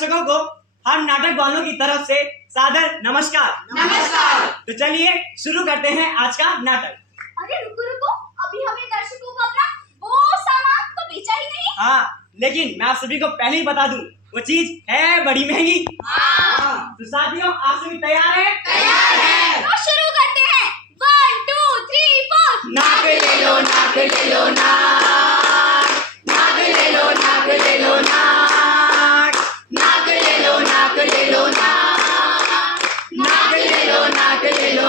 दर्शकों को हम नाटक वालों की तरफ से सादर नमस्कार। नमस्कार। तो चलिए शुरू करते हैं आज का नाटक। अरे रुको रुको, अभी हमें दर्शकों को अपना वो सामान तो बेचा ही नहीं। हाँ, लेकिन मैं आप सभी को पहले ही बता दूं, वो चीज है बड़ी महंगी। तो साथियों, आप सभी तैयार हैं? तैयार हैं। तो शुरू करते हैं। 1 2 3 4। नाक ले लो, नाक ले लो, नाक ले लो, नाक ले लो, नाक ले लो, नाक ले लो, नाक ले लो, नाक ले लो,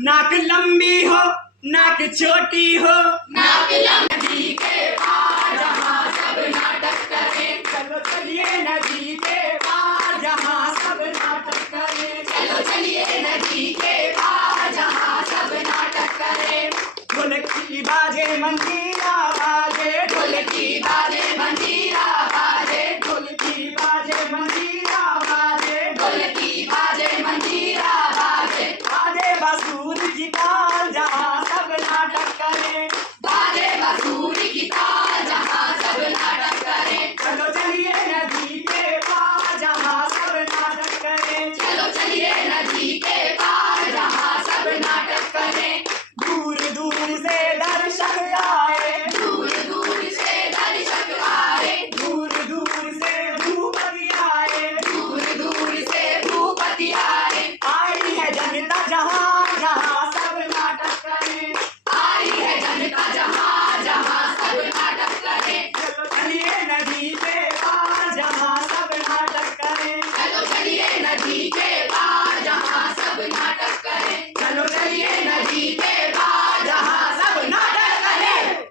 नाक लंबी हो, नाक छोटी हो, नाक नदी के पार जहाँ सब नाटक करें, चलो चलिए नदी के पार जहाँ सब नाटक करें, चलो चलिए नदी के पार जहाँ सब नाटक करें। ढोलकी बाजे मंजीरा बाजे, ढोलकी बाजे मंजीरा बाजे, ढोलकी बाजे मंजीरा बाजे, ढोलकी बाजे मंजीरा बाजे, बाजे बांसुरी की ताल जहाँ सब नाटक करें, बाजे बांसुरी की ताल जहाँ सब नाटक करें। चलो चलिए नदी के पार जहाँ सब नाटक करें, चलो चलिए नदी के पार जहाँ सब नाटक करें। दूर दूर से दर्शक आए, दूर दूर से दर्शक आए, दूर दूर से भूपति आए, दूर दूर से भूपति आए, आई है जनता जहाँ जहाँ सब नाटक करें, आई है जनता जहाँ जहाँ सब नाटक करें। चलो चलिए नदी के पार जहाँ सब नाटक करें, चलो चलिए नदी के पार जहाँ सब नाटक करें। चलो चलिए नदी के पार जहाँ सब नाटक करें।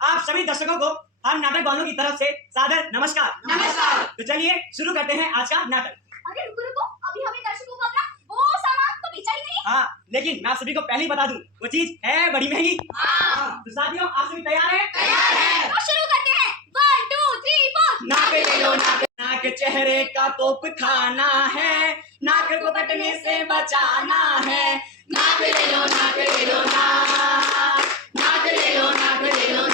आप सभी दर्शकों को हम नाटक वालों की तरफ से सादर नमस्कार। नमस्कार। तो चलिए शुरू करते हैं आज का नाटक। अरे रुको रुको, अभी हमें दर्शकों को अपना वो सामान तो बेचा ही नहीं। हाँ, लेकिन मैं आप सभी को पहले ही बता दूं, वो चीज है बड़ी महंगी। तो साथियों, आप सभी तैयार हैं? तैयार हैं। तो शुरू करते हैं। 1 2 3 4। नाक ले लो, नाक चेहरे का तोप खाना है, नाक को कटने से बचाना है। नाक ले लो, नाक ले लो, नाक ले लो, नाक ले लो,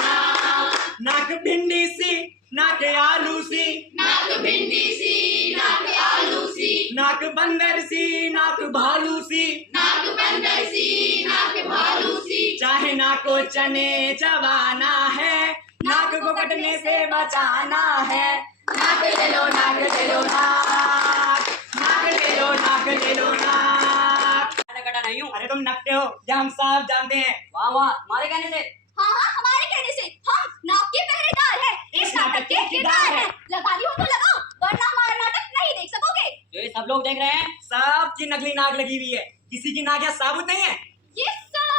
नाक भिंडी सी, नाक आलू सी, नाक भिंडी सी, नाक आलू सी, नाक बंदर सी, नाक भालू सी, नाक बंदर सी, नाक भालू सी। चाहे नाक को चने चबाना है, नाक को कटने से बचाना है। नाक ले लो, नाक ले लो, नाक ले लो, नाक ले लो, नाक। कटा नहीं हूँ, अरे तुम नकटे हो, या हम सब जानते हैं। वाह वाह, हमारे कहने से। हाँ हाँ, हमारे कहने से हम नाक के पहरेदार हैं, इस नाटक के किरदार हैं। लगा दी हो तो लगाओ, वरना हमारा नाटक नहीं देख सकोगे। ये सब लोग देख रहे हैं, सबकी नकली नाक लगी हुई है, किसी की नाक या साबुत नहीं है। ये सब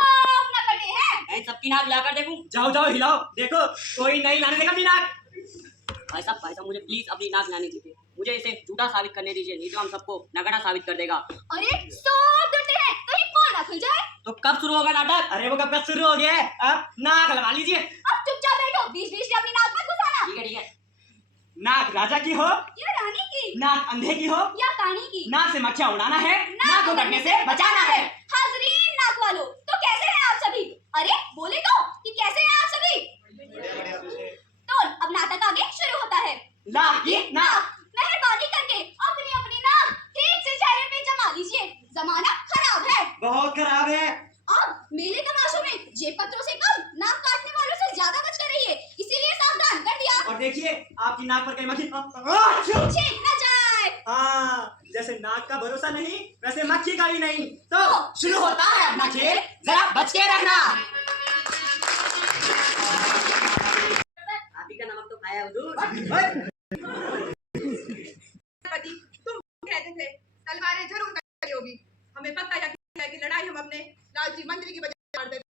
नकली हैं। मैं सबकी नाक लाकर देखूं? जाओ जाओ हिलाओ, देखो कोई नहीं लाने देगा अपनी नाक। भाई साहब मुझे प्लीज अपनी नाक लाने दीजिए, मुझे इसे झूठा साबित करने दीजिए, नहीं तो हम सबको नगड़ा साबित कर देगा। अरे सब डरते हैं, कहीं कौन ना खुल जाए। तो कब शुरू होगा नाटक? अरे वो कब शुरू हो गया है, अब नाक लगा लीजिए। अब चुपचाप बैठो, बीच बीच में अपनी नाक मत घुसाना। ठीक है। नाक राजा की हो, या रानी की, नाक अंधे की हो, या कानी की, नाक से मक्खियाँ उड़ाना है, नाक को कटने से बचाना है। हाजरीन नाक वालों, तो कैसे हैं आप सभी? अरे बोले तो कि कैसे हैं आप सभी? तो अब नाटक आगे शुरू होता है। लाकी नाक। मेहरबानी करके अपनी अपनी नाक ठीक से चेहरे पे जमा लीजिए, जमाना खराब है। बहुत खराब है। अब मेले तमाशों में जेब कतरों से कम, नाक काटने वालों से ज्यादा बच कर रहिए, इसीलिए सावधान कर दिया। और देखिए आपकी नाक पर कहीं मक्खी छीन न जाए। हाँ, जैसे नाक का भरोसा नहीं, वैसे मक्खी का भी नहीं। तो शुरू होता है अपना खेल, जरा बच के रहना। आप ही का नमक तो खाया है हुजूर। तुम कहते थे तलवारें जरूर कटी होगी, हमें पता यकीन है कि लड़ाई हम अपने लालची मंत्री की वजह से लड़ते थे।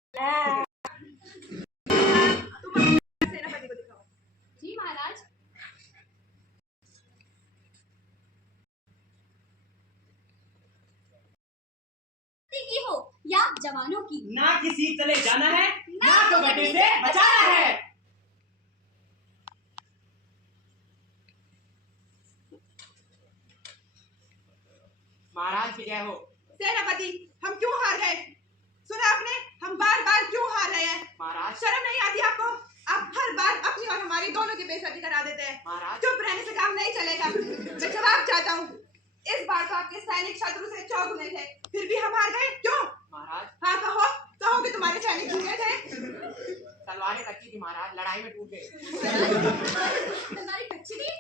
तुम सेनापति को दिखाओ। जी महाराज। की हो या जवानों की, ना किसी चले जाना है, ना को कटने से बचाना है। महाराज की जय हो। सेनापति, हम क्यों हार गए? सुना आपने, हम बार बार क्यों हार रहे हैं? महाराज शर्म नहीं आती आपको? आप हर बार अपनी और हमारी दोनों की बेइज्जती करा देते हैं। महाराज। चुप रहने से काम नहीं चलेगा। मैं जवाब चाहता हूँ। इस बार तो आपके सैनिक शत्रु से चौगुने थे, फिर भी हम हार गए क्यों? महाराज हाँ कहो, कहो कि तुम्हारे सैनिक जीते थे। तलवारें कच्ची थी महाराज, लड़ाई में टूट गई। तुम्हारी कच्ची थी?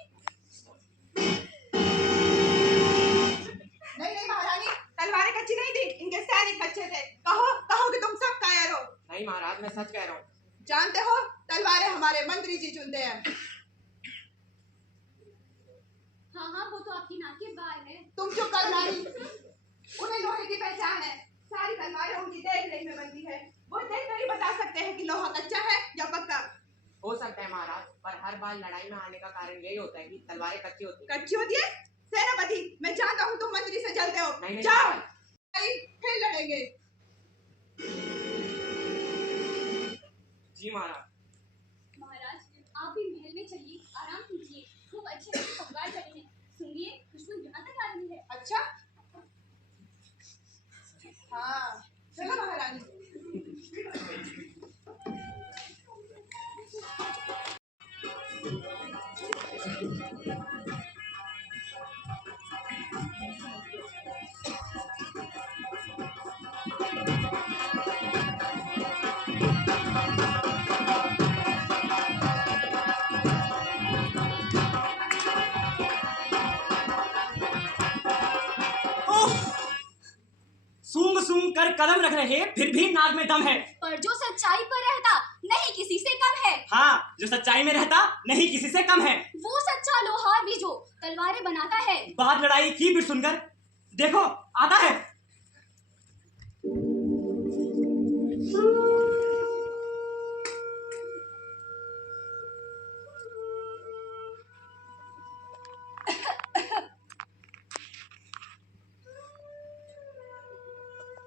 नहीं महारानी, तलवारें कच्ची नहीं थी, इनके सैनिक कच्चे थे। कहो, कहो कि तुम सब कायर हो। नहीं महाराज, मैं सच कह रहा हूँ। जानते हो, तलवारें हमारे मंत्री जी चुनते हैं। हाँ हाँ, वो तो आपकी नाक के बाल है। तुम चुप करो रानी। उन्हें लोहे की पहचान है। सारी तलवारें उनकी देख रेख में बनती है। वो देख कर ही बता सकते हैं कि लोहा कच्चा है या पक्का। हो सकता है महाराज, पर हर बार लड़ाई में आने का कारण यही होता है कि तलवारें कच्ची होती हैं। कच्ची होती है? सेनापति, मैं जानता हूँ तुम मंत्री से जलते हो। नहीं, जाओ, नहीं। फिर लड़ेंगे। जी महाराज। महाराज, आप भी महल में चलिए, आराम कीजिए। खूब अच्छे से पकवान बने हैं। सुनिए, खुशबू यहाँ तक आ रही है। अच्छा, हाँ चलो महारानी। सूंघ सूंघ कर कदम रख रहे, फिर भी नाक में दम है। पर जो सच्चाई पर रहता, नहीं किसी से कम है। हाँ, जो सच्चाई में रहता नहीं किसी से कम है। वो सच्चा लोहार भी जो तलवारें बनाता है। बात लड़ाई की भी सुनकर देखो आता है।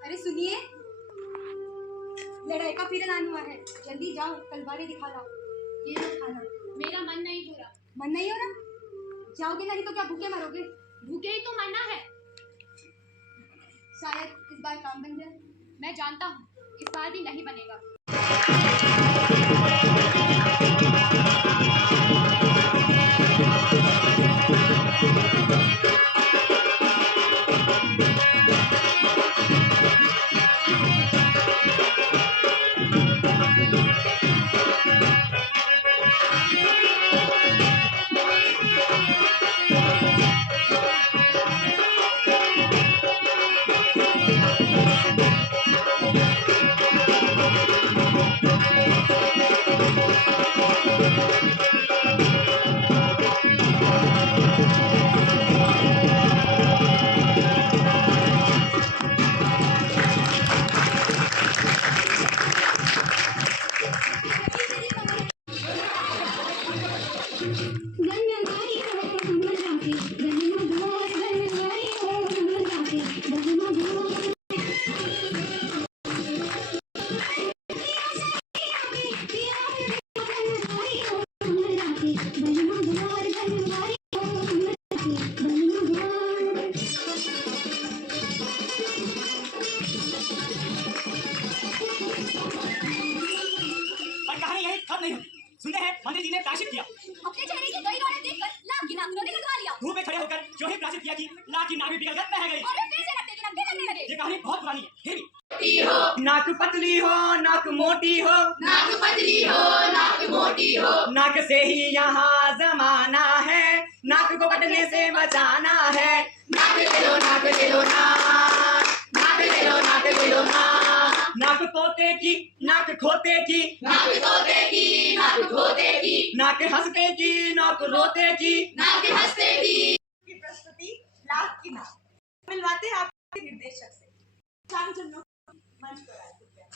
अरे सुनिए, लड़ाई का फिर ऐलान हुआ है। जल्दी जाओ, तलवारें दिखा लाओ। ये लो खाना। मेरा मन नहीं हो रहा। मन नहीं हो रहा? जाओगे नहीं तो क्या भूखे मरोगे? भूखे ही तो मरना है। शायद इस बार काम बन जाए। मैं जानता हूँ, इस बार भी नहीं बनेगा। सुनते हैं मंत्री जी ने प्रायश्चित किया। अपने चेहरे की गई रौनक देखकर लाख की नाक उन्होंने लगवा लिया। धूप में खड़े होकर जो ही प्रायश्चित किया कि लाख की नाक भी पिघल कर बह गई। और फिर से रखते की नब्बे लगने लगे। ये कहानी बहुत पुरानी है, फिर भी नाक पतली हो नाक मोटी हो, नाक पतली हो नाक मोटी हो, नाक से ही यहाँ जमाना है, नाक को कटने से बचाना है। नाक ले लो नाक ले लो नाक, नाक ले लो नाक ले लो नाक, नाक तोते की नाक खोते की, नाक तोते की नाक खोते की, नाक हंसते की नाक रोते की, नाक हंसते की। की प्रस्तुति लाख की नाक मिलवाते हैं आपके निर्देशक से। चारों जनों मंच पर आए कृपया।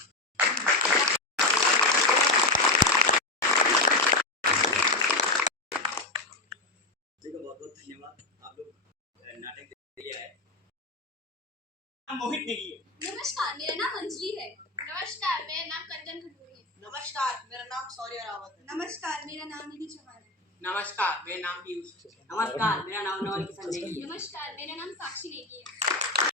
बहुत बहुत धन्यवाद, आप लोग नाटक के लिए आए। मोहित नेगी है। नमस्कार, मेरा नाम अंजलि है। नमस्कार, मेरा नाम कंचन खंडूरी है। नमस्कार, मेरा नाम शौर्य रावत है। नमस्कार, मेरा नाम निधि चौहान है। नमस्कार, मेरा नाम पीयूष। नमस्कार, मेरा नाम नवल किशन नेगी है। नमस्कार, मेरा नाम साक्षी नेगी है।